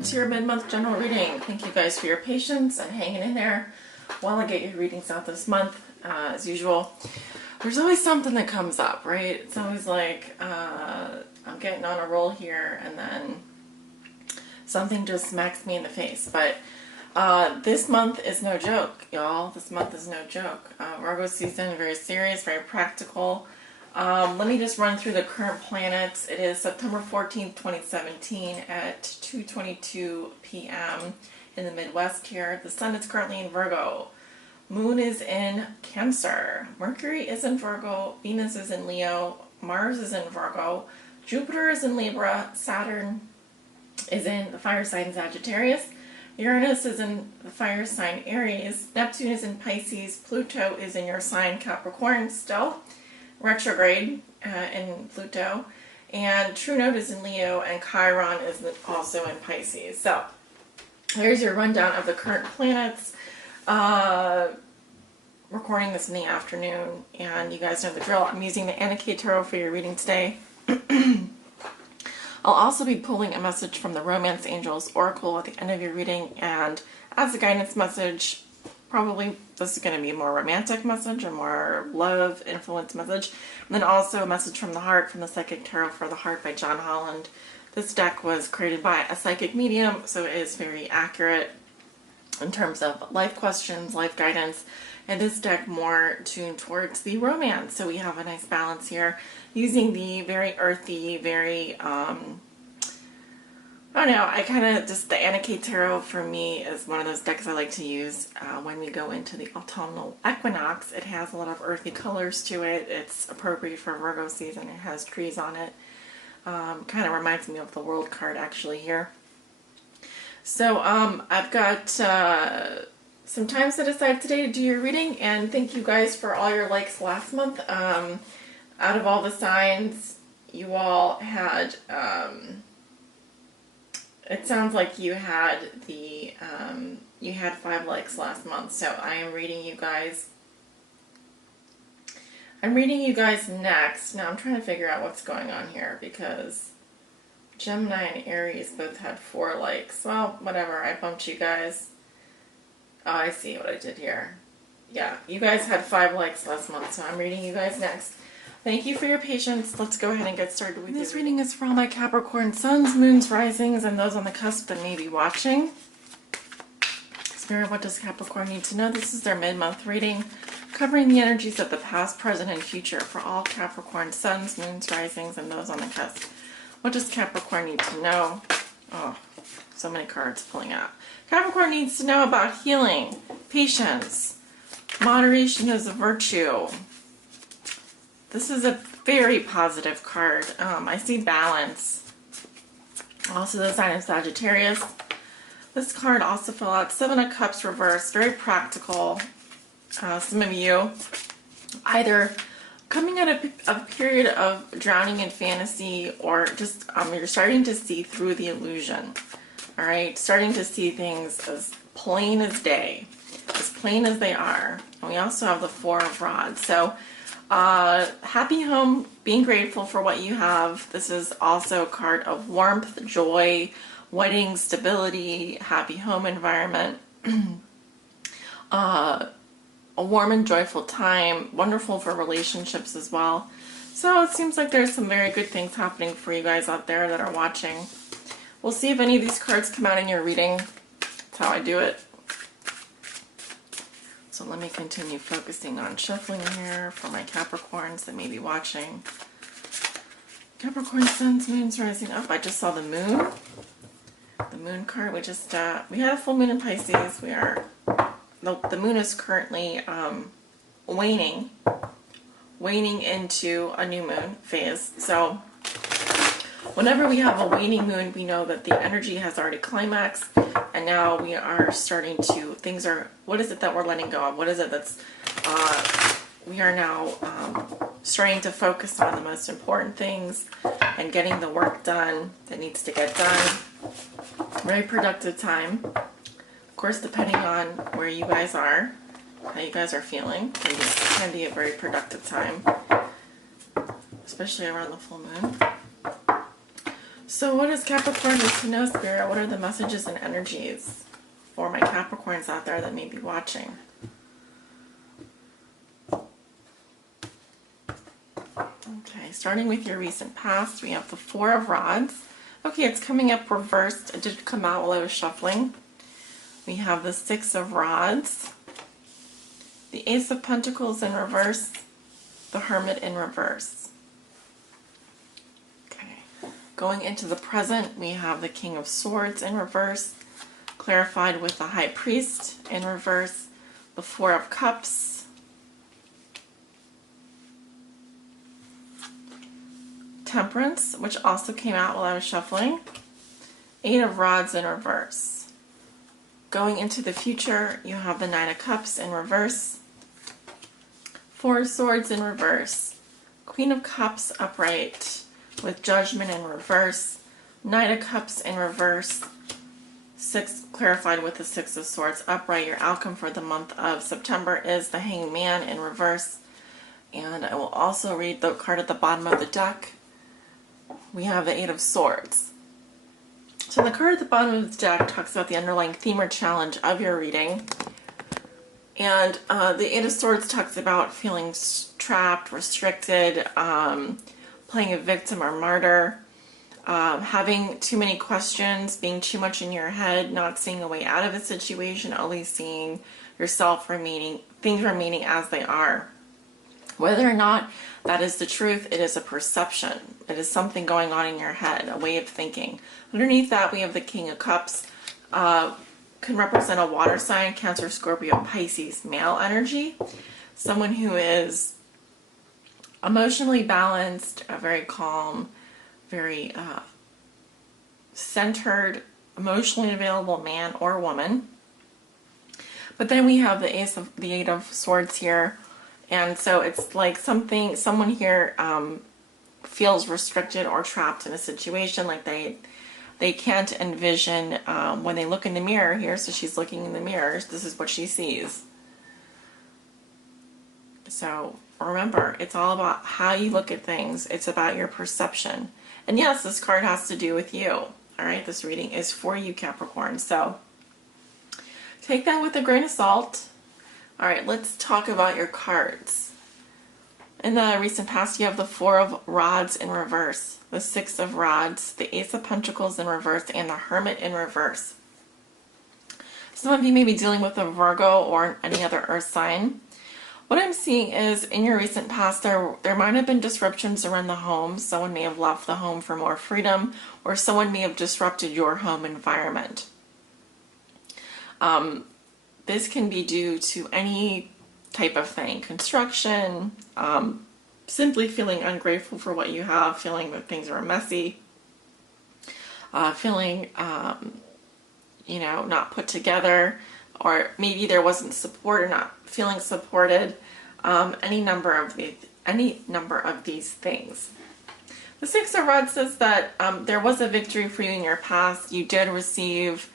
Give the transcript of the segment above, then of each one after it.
welcome to your mid-month general reading. Thank you guys for your patience and hanging in there while I get your readings out this month. As usual, there's always something that comes up, right? It's always like I'm getting on a roll here and then something just smacks me in the face. But this month is no joke, y'all. This month is no joke. Virgo season, very serious, very practical. Let me just run through the current planets. It is September 14th, 2017 at 2:22 p.m. in the Midwest here. The sun is currently in Virgo. Moon is in Cancer. Mercury is in Virgo. Venus is in Leo. Mars is in Virgo. Jupiter is in Libra. Saturn is in the fire sign Sagittarius. Uranus is in the fire sign Aries. Neptune is in Pisces. Pluto is in your sign Capricorn still. Retrograde in Pluto, and True Node is in Leo, and Chiron is also in Pisces. So here's your rundown of the current planets. Recording this in the afternoon, and you guys know the drill. I'm using the Anarchy Tarot for your reading today. I'll also be pulling a message from the Romance Angels Oracle at the end of your reading, and as a guidance message, probably this is going to be a more romantic message, a more love influence message. And then also a message from the heart from the Psychic Tarot for the Heart by John Holland. This deck was created by a psychic medium, so it is very accurate in terms of life questions, life guidance. And this deck more tuned towards the romance. So we have a nice balance here using the very earthy, very I don't know, I kind of just, the Anarchy Tarot for me is one of those decks I like to use when we go into the autumnal equinox. It has a lot of earthy colors to it. It's appropriate for Virgo season. It has trees on it. Kind of reminds me of the World card actually here. So I've got some time set aside today to do your reading, and thank you guys for all your likes last month. Out of all the signs, you all had... it sounds like you had the, you had 5 likes last month, so I am reading you guys. I'm reading you guys next. Now I'm trying to figure out what's going on here because Gemini and Aries both had 4 likes. Well, whatever, I bumped you guys. Oh, I see what I did here. Yeah, you guys had 5 likes last month, so I'm reading you guys next. Thank you for your patience. Let's go ahead and get started with this reading. Is for all my Capricorn suns, moons, risings, and those on the cusp that may be watching. Spirit, what does Capricorn need to know? This is their mid-month reading, covering the energies of the past, present, and future for all Capricorn suns, moons, risings, and those on the cusp. What does Capricorn need to know? Oh, so many cards pulling out. Capricorn needs to know about healing, patience, moderation is a virtue. This is a very positive card. I see balance. Also the sign of Sagittarius. This card also fell out 7 of Cups reversed. Very practical. Some of you either coming out of a period of drowning in fantasy, or just you're starting to see through the illusion. Alright? Starting to see things as plain as day. As plain as they are. And we also have the 4 of Rods. So happy home, being grateful for what you have. This is also a card of warmth, joy, wedding, stability, happy home environment, a warm and joyful time, wonderful for relationships as well. So it seems like there's some very good things happening for you guys out there that are watching. We'll see if any of these cards come out in your reading. That's how I do it. So let me continue focusing on shuffling here for my Capricorns that may be watching. Capricorn suns, moons, rising up. I just saw the moon. The moon card. We just we had a full moon in Pisces. We are the moon is currently waning into a new moon phase. So whenever we have a waning moon, we know that the energy has already climaxed, and now we are starting to, things are, what is it that we're letting go of? What is it that's, we are now starting to focus on the most important things and getting the work done that needs to get done. Very productive time. Of course, depending on where you guys are, how you guys are feeling, can be a very productive time, especially around the full moon. So what is Capricorn need to know, Spirit? What are the messages and energies for my Capricorns out there that may be watching? Okay, starting with your recent past, we have the Four of Rods. Okay, it's coming up reversed. It did come out while I was shuffling. We have the Six of Rods, the Ace of Pentacles in reverse, the Hermit in reverse. Going into the present, we have the King of Swords in reverse, clarified with the High Priest in reverse, the Four of Cups, Temperance, which also came out while I was shuffling, Eight of Rods in reverse. Going into the future, you have the Nine of Cups in reverse, Four of Swords in reverse, Queen of Cups upright, with Judgment in reverse, Knight of Cups in reverse, Six clarified with the Six of Swords upright. Your outcome for the month of September is the Hanged Man in reverse. And I will also read the card at the bottom of the deck. We have the Eight of Swords. So the card at the bottom of the deck talks about the underlying theme or challenge of your reading. And the Eight of Swords talks about feeling trapped, restricted, playing a victim or martyr, having too many questions, being too much in your head, not seeing a way out of a situation, only seeing yourself things remaining as they are. Whether or not that is the truth, it is a perception. It is something going on in your head, a way of thinking. Underneath that, we have the King of Cups. Can represent a water sign, Cancer, Scorpio, Pisces, male energy. Someone who is emotionally balanced, very calm, very centered, emotionally available man or woman. But then we have the Eight of Swords here, and so it's like someone here feels restricted or trapped in a situation, like they can't envision when they look in the mirror here. So she's looking in the mirror. This is what she sees. So remember, it's all about how you look at things. It's about your perception. And yes, this card has to do with you. All right, this reading is for you, Capricorn. So take that with a grain of salt. All right, let's talk about your cards. In the recent past, you have the Four of Rods in reverse, the Six of Rods, the Ace of Pentacles in reverse, and the Hermit in reverse. Some of you may be dealing with a Virgo or any other earth sign. What I'm seeing is in your recent past, there might have been disruptions around the home. Someone may have left the home for more freedom, or someone may have disrupted your home environment. This can be due to any type of thing, construction, simply feeling ungrateful for what you have, feeling that things are messy, feeling, not put together, or maybe there wasn't support or not feeling supported, any number of these things. The Six of Rods says that there was a victory for you in your past. You did receive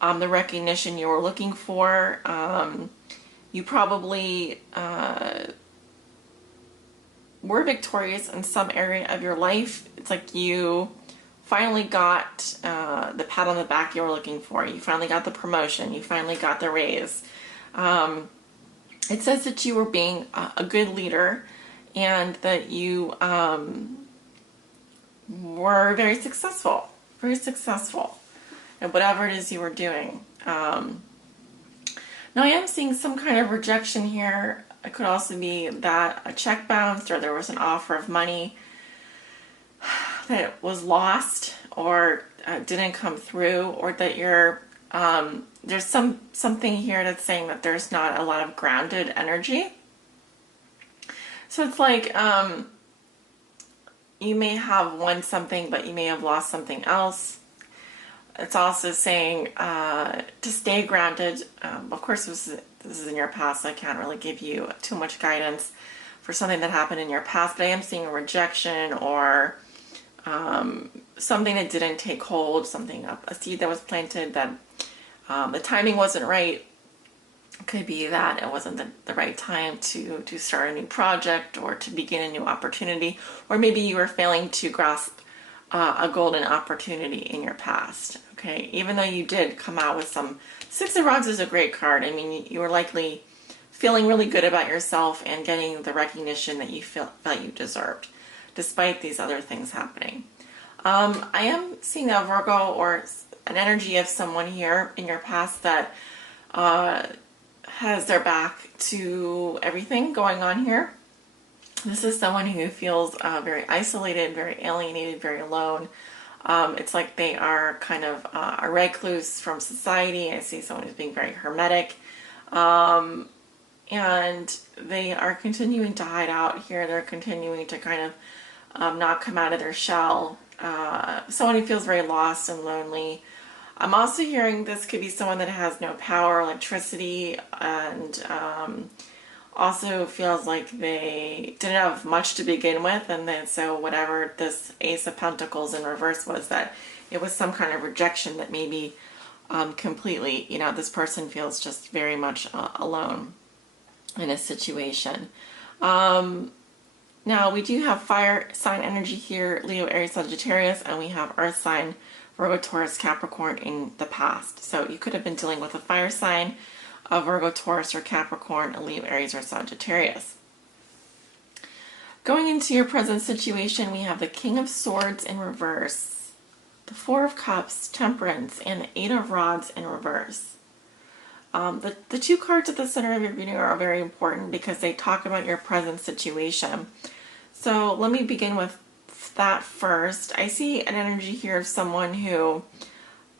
the recognition you were looking for. You probably were victorious in some area of your life. It's like you finally got the pat on the back you were looking for. You finally got the promotion. You finally got the raise. It says that you were being a good leader and that you were very successful at whatever it is you were doing. Now I am seeing some kind of rejection here. It could also be that a check bounced, or there was an offer of money that was lost or didn't come through, or that you're there's something here that's saying that there's not a lot of grounded energy. So it's like you may have won something, but you may have lost something else. It's also saying to stay grounded. Of course, this is in your past, so I can't really give you too much guidance for something that happened in your past, but I am seeing a rejection or something that didn't take hold, a seed that was planted that the timing wasn't right. It could be that it wasn't the right time to start a new project or to begin a new opportunity, or maybe you were failing to grasp a golden opportunity in your past. Okay, even though you did come out with some. Six of Rods is a great card. I mean, you were likely feeling really good about yourself and getting the recognition that you felt that you deserved, despite these other things happening. I am seeing a Virgo or an energy of someone here in your past that has their back to everything going on here. This is someone who feels very isolated, very alienated, very alone. It's like they are kind of a recluse from society. I see someone who's being very hermetic. And they are continuing to hide out here. They're continuing to kind of not come out of their shell. Someone who feels very lost and lonely. I'm also hearing this could be someone that has no power, electricity, and also feels like they didn't have much to begin with, and then so whatever this Ace of Pentacles in reverse was, that it was some kind of rejection that maybe completely, this person feels just very much alone in a situation. Now we do have fire sign energy here, Leo, Aries, Sagittarius, and we have earth sign, Virgo, Taurus, Capricorn in the past. So you could have been dealing with a fire sign, a Virgo, Taurus, or Capricorn, a Leo, Aries, or Sagittarius. Going into your present situation, we have the King of Swords in reverse, the Four of Cups, Temperance, and the Eight of Rods in reverse. The two cards at the center of your reading are very important because they talk about your present situation. So let me begin with that first. I see an energy here of someone who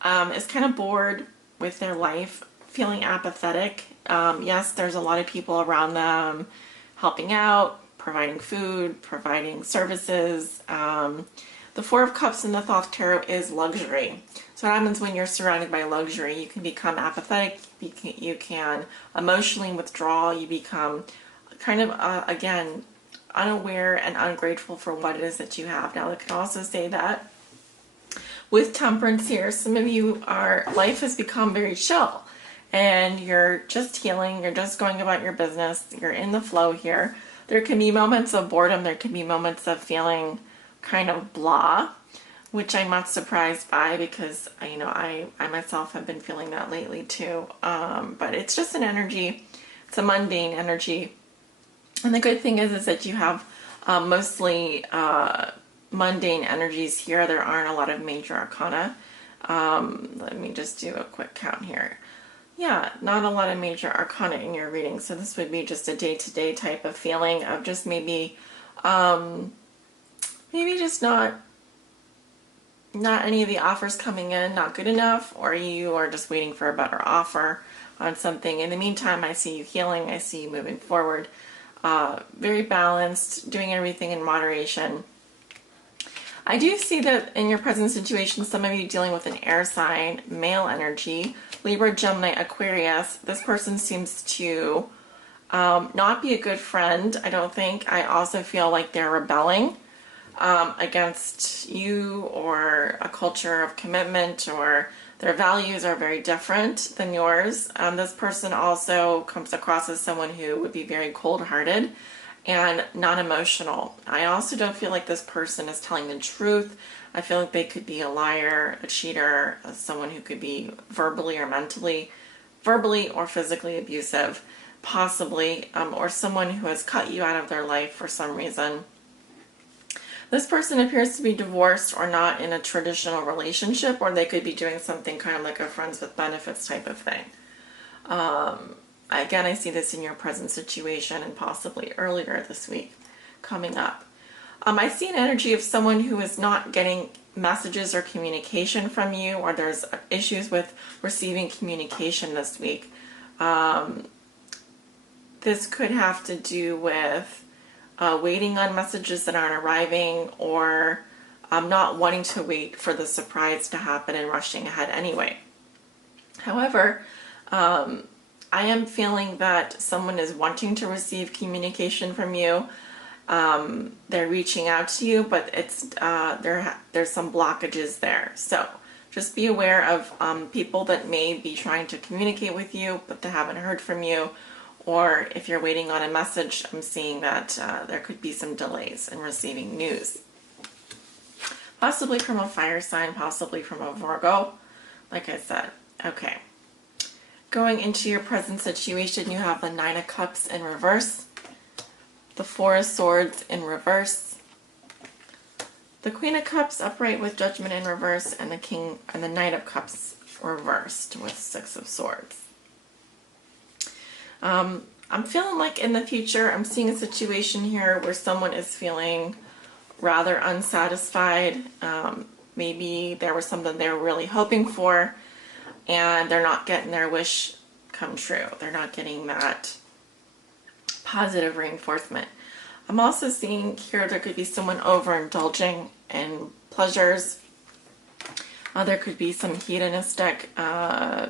is kind of bored with their life, feeling apathetic. Yes, there's a lot of people around them helping out, providing food, providing services. The Four of Cups in the Thoth Tarot is luxury. So what happens when you're surrounded by luxury? You can become apathetic, you can emotionally withdraw, you become kind of, again, unaware and ungrateful for what it is that you have. Now, I can also say that with Temperance here, some of you life has become very chill. And you're just healing, you're just going about your business, you're in the flow here. There can be moments of boredom, there can be moments of feeling kind of blah, which I'm not surprised by because, I myself have been feeling that lately too. But it's just an energy, it's a mundane energy. And the good thing is that you have mostly mundane energies here. There aren't a lot of major arcana. Let me just do a quick count here. Yeah, not a lot of major arcana in your reading, so this would be just a day-to-day type of feeling of just maybe just not any of the offers coming in, not good enough, or you are just waiting for a better offer on something. In the meantime, I see you healing, I see you moving forward, very balanced, doing everything in moderation. I do see that in your present situation, some of you dealing with an air sign, male energy, Libra, Gemini, Aquarius. This person seems to not be a good friend, I don't think. I also feel like they're rebelling against you or a culture of commitment, or their values are very different than yours. This person also comes across as someone who would be very cold-hearted and non-emotional. I also don't feel like this person is telling the truth. I feel like they could be a liar, a cheater, someone who could be verbally or physically abusive, possibly, or someone who has cut you out of their life for some reason. This person appears to be divorced or not in a traditional relationship, or they could be doing something kind of like a friends with benefits type of thing. Again, I see this in your present situation and possibly earlier this week coming up. I see an energy of someone who is not getting messages or communication from you, or there's issues with receiving communication this week. This could have to do with waiting on messages that aren't arriving, or not wanting to wait for the surprise to happen and rushing ahead anyway. However, I am feeling that someone is wanting to receive communication from you. They're reaching out to you, but it's there's some blockages there. So just be aware of people that may be trying to communicate with you, but they haven't heard from you. Or if you're waiting on a message, I'm seeing that there could be some delays in receiving news. Possibly from a fire sign, possibly from a Virgo, like I said. Okay. Going into your present situation, you have the Nine of Cups in reverse, the Four of Swords in reverse, the Queen of Cups upright with Judgment in reverse, and the King and the Knight of Cups reversed with Six of Swords. I'm feeling like in the future, I'm seeing a situation here where someone is feeling rather unsatisfied. Maybe there was something they were really hoping for, and they're not getting their wish come true. They're not getting that positive reinforcement. I'm also seeing here there could be someone overindulging in pleasures. There could be some hedonistic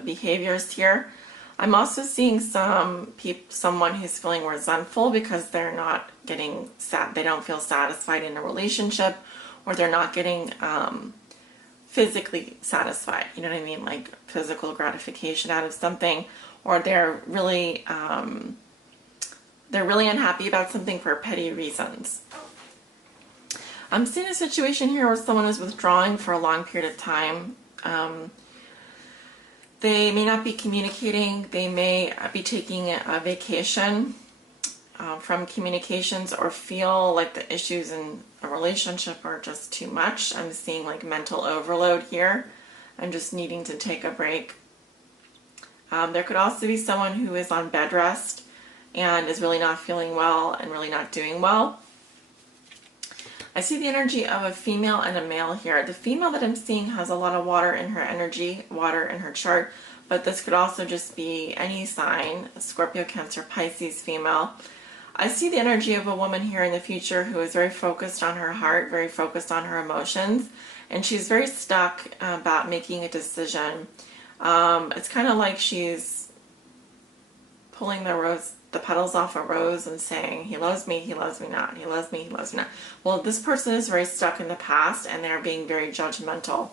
behaviors here. I'm also seeing someone who's feeling resentful because they're not getting they don't feel satisfied in a relationship, or they're not getting physically satisfied. You know what I mean? Like physical gratification out of something, or they're really unhappy about something for petty reasons. I'm seeing a situation here where someone is withdrawing for a long period of time. They may not be communicating. They may be taking a vacation from communications, or feel like the issues in a relationship are just too much. I'm seeing like mental overload here. I'm just needing to take a break. There could also be someone who is on bed rest and is really not feeling well and really not doing well. I see the energy of a female and a male here. The female that I'm seeing has a lot of water in her energy, water in her chart, but this could also just be any sign, Scorpio, Cancer, Pisces female. I see the energy of a woman here in the future who is very focused on her heart, very focused on her emotions, and she's very stuck about making a decision. It's kind of like she's pulling the petals off a rose and saying, he loves me not, he loves me not. Well, this person is very stuck in the past and they're being very judgmental.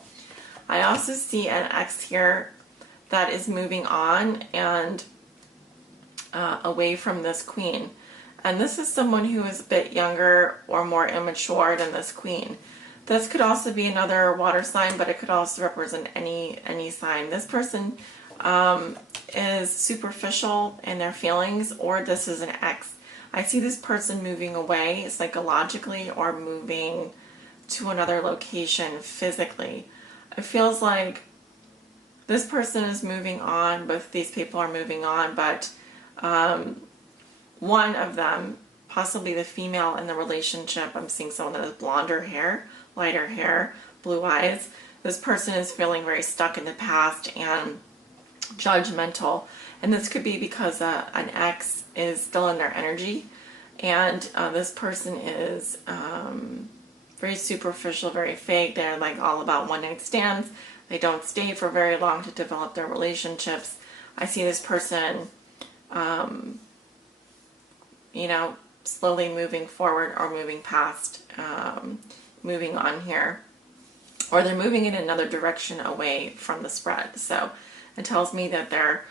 I also see an ex here that is moving on and away from this queen. And this is someone who is a bit younger or more immature than this queen. This could also be another water sign, but it could also represent any sign. This person is superficial in their feelings, or this is an ex. I see this person moving away psychologically or moving to another location physically. It feels like this person is moving on, both these people are moving on, but one of them, possibly the female in the relationship, I'm seeing someone that has blonder hair, lighter hair, blue eyes. This person is feeling very stuck in the past and judgmental, and this could be because an ex is still in their energy, and this person is very superficial, very fake. They're like all about one night stands. They don't stay for very long to develop their relationships. I see this person slowly moving forward or moving past, moving on here, or they're moving in another direction away from the spread. So it tells me that they're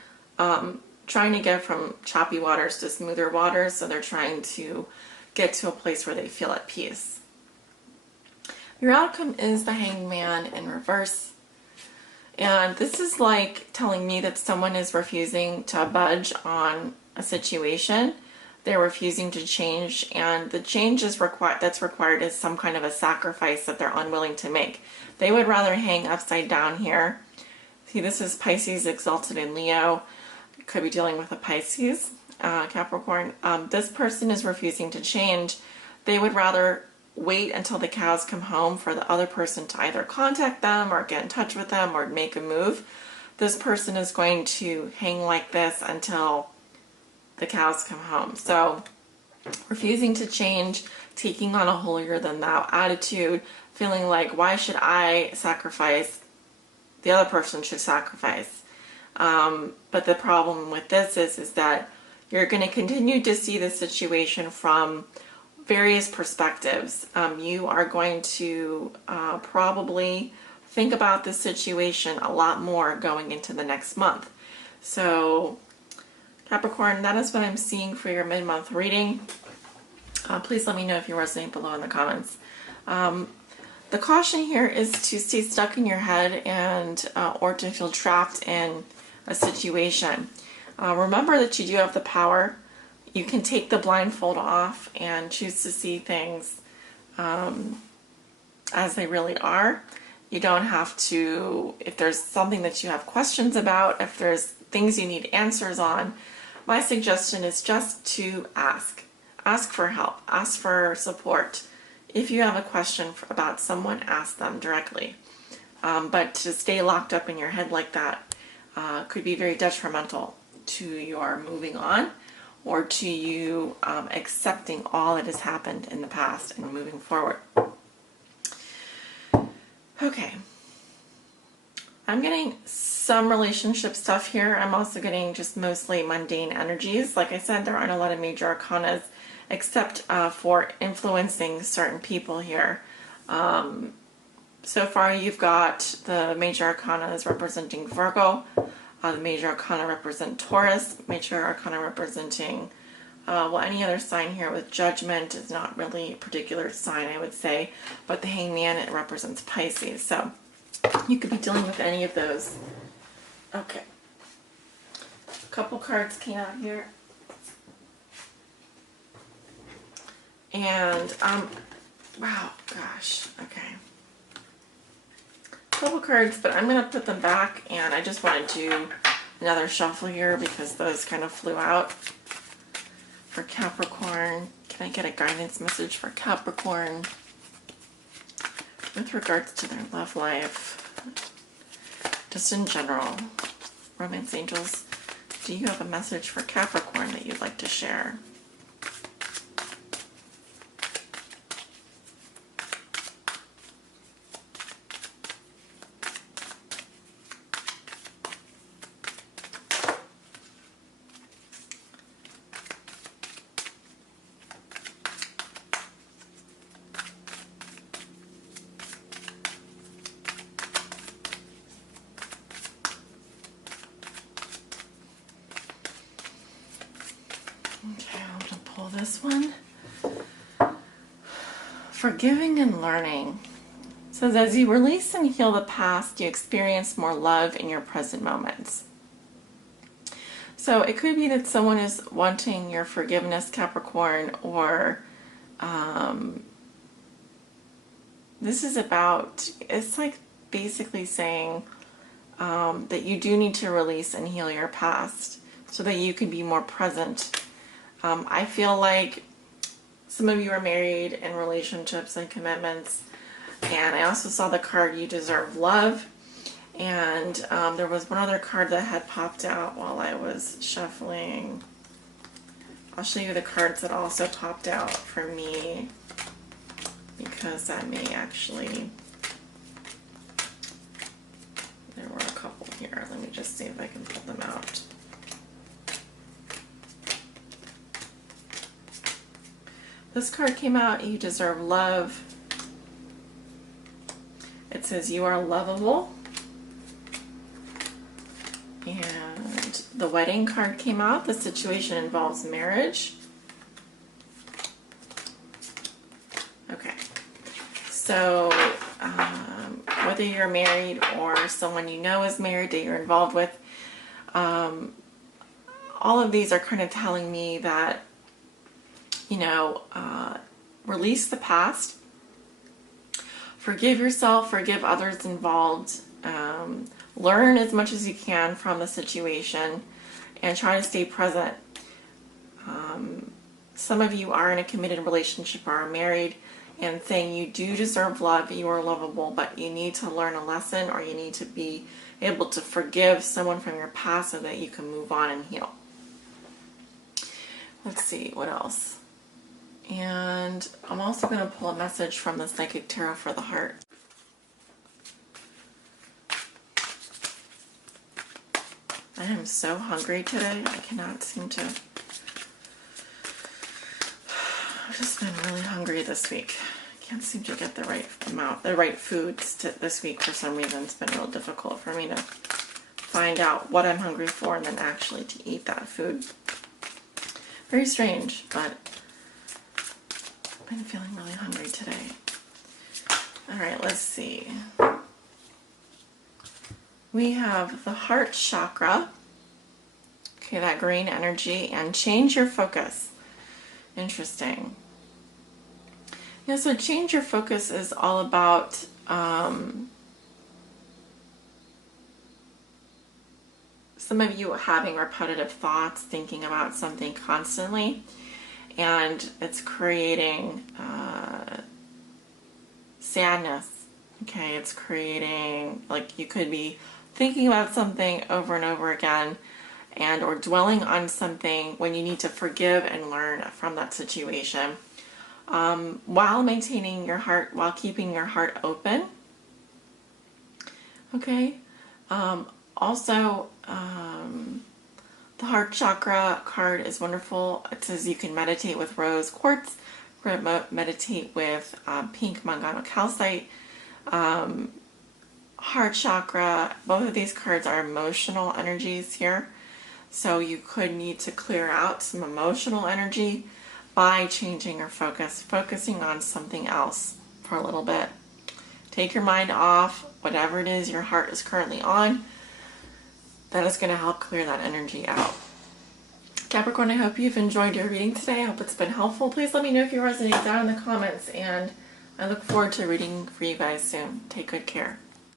trying to get from choppy waters to smoother waters, so they're trying to get to a place where they feel at peace. Your outcome is the Hanged Man in reverse. And this is like telling me that someone is refusing to budge on a situation. They're refusing to change, and the change that's required is some kind of a sacrifice that they're unwilling to make. They would rather hang upside down here. See, this is Pisces exalted in Leo. Could be dealing with a Pisces, Capricorn. This person is refusing to change. They would rather wait until the cows come home for the other person to either contact them or get in touch with them or make a move. This person is going to hang like this until the cows come home. So refusing to change, taking on a holier-than-thou attitude, feeling like, why should I sacrifice? The other person should sacrifice. But the problem with this is that you're going to continue to see the situation from various perspectives. You are going to probably think about this situation a lot more going into the next month. So Capricorn, that is what I'm seeing for your mid-month reading. Please let me know if you resonate below in the comments. The caution here is to stay stuck in your head and or to feel trapped in a situation. Remember that you do have the power. You can take the blindfold off and choose to see things as they really are. You don't have to, if there's something that you have questions about, if there's things you need answers on, my suggestion is just to ask. Ask for help. Ask for support. If you have a question about someone, ask them directly. But to stay locked up in your head like that could be very detrimental to your moving on or to you accepting all that has happened in the past and moving forward. Okay. I'm getting some relationship stuff here. I'm also getting just mostly mundane energies. Like I said, there aren't a lot of major arcanas except for influencing certain people here. So far you've got the major arcana is representing Virgo, the major arcana represent Taurus, major arcana representing well, any other sign here with Judgment is not really a particular sign, I would say, but the Hangman, it represents Pisces. So you could be dealing with any of those. Okay. A couple cards came out here. And, wow, gosh, okay. A couple cards, but I'm going to put them back, and I just want to do another shuffle here because those kind of flew out. For Capricorn, can I get a guidance message for Capricorn with regards to their love life? Just in general, romance angels, do you have a message for Capricorn that you'd like to share? Okay, I'm going to pull this one. Forgiving and learning. It says, as you release and heal the past, you experience more love in your present moments. So it could be that someone is wanting your forgiveness, Capricorn, or this is about, it's like basically saying that you do need to release and heal your past so that you can be more present. I feel like some of you are married in relationships and commitments, and I also saw the card You Deserve Love, and there was one other card that had popped out while I was shuffling. I'll show you the cards that also popped out for me because that may actually, there were a couple here. Let me just see if I can pull them out. This card came out, You Deserve Love. It says you are lovable. And the Wedding card came out. The situation involves marriage. Okay. So, whether you're married or someone you know is married that you're involved with, all of these are kind of telling me that, you know, release the past, forgive yourself, forgive others involved, learn as much as you can from the situation, and try to stay present. Some of you are in a committed relationship or are married, and saying you do deserve love, you are lovable, but you need to learn a lesson, or you need to be able to forgive someone from your past so that you can move on and heal. Let's see, what else? And I'm also going to pull a message from the Psychic Tarot for the heart. I am so hungry today. I cannot seem to... I've just been really hungry this week. I can't seem to get the right amount, the right foods this week for some reason. It's been real difficult for me to find out what I'm hungry for and then actually to eat that food. Very strange, but I've been feeling really hungry today. right, let's see. We have the heart chakra. Okay, that green energy, and change your focus. Interesting. Yeah, so change your focus is all about some of you having repetitive thoughts, thinking about something constantly, and it's creating sadness. Okay, it's creating, like, you could be thinking about something over and over again, and or dwelling on something when you need to forgive and learn from that situation, while maintaining your heart, while keeping your heart open. Okay. Also, the heart chakra card is wonderful. It says you can meditate with rose quartz, meditate with pink manganocalcite. Heart chakra, both of these cards are emotional energies here. So you could need to clear out some emotional energy by changing your focus, focusing on something else for a little bit. Take your mind off whatever it is your heart is currently on. That is going to help clear that energy out. Capricorn, I hope you've enjoyed your reading today. I hope it's been helpful. Please let me know if you resonate down in the comments, and I look forward to reading for you guys soon. Take good care.